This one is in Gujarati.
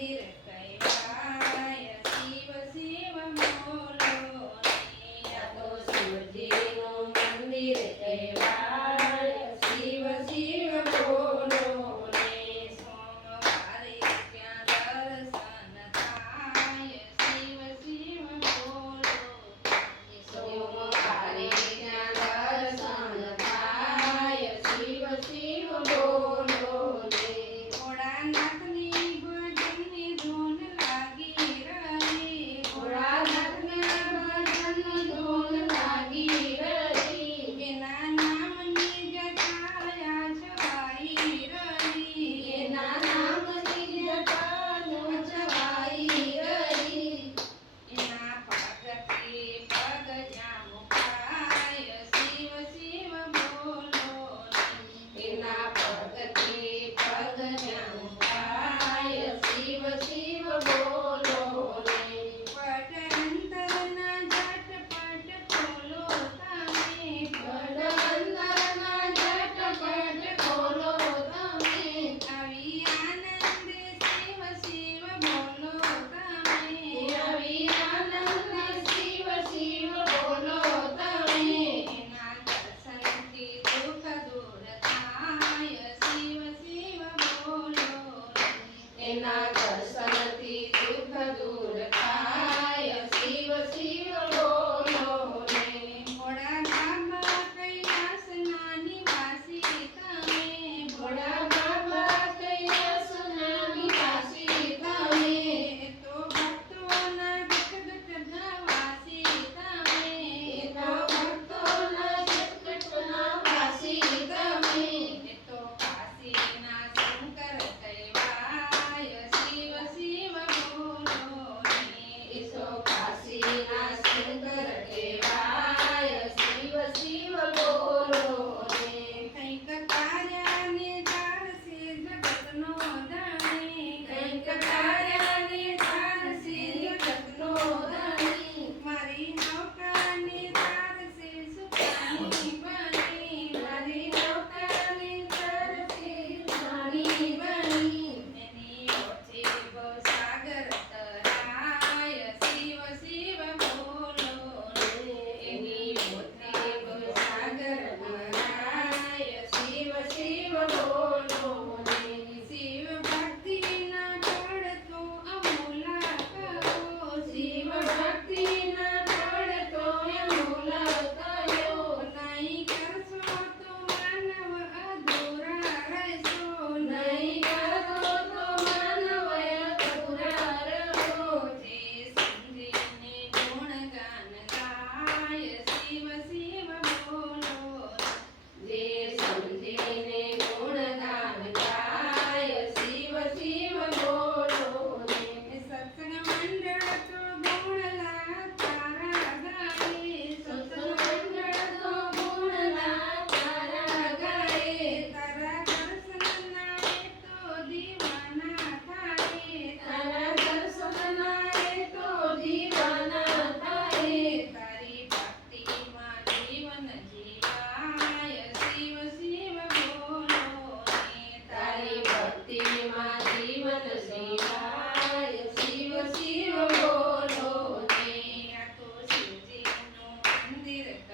મંદિર કૈવાય શિવ શિવ મોલો આ તો મંદિર કહેવાય. Krishna મંદિર કઈ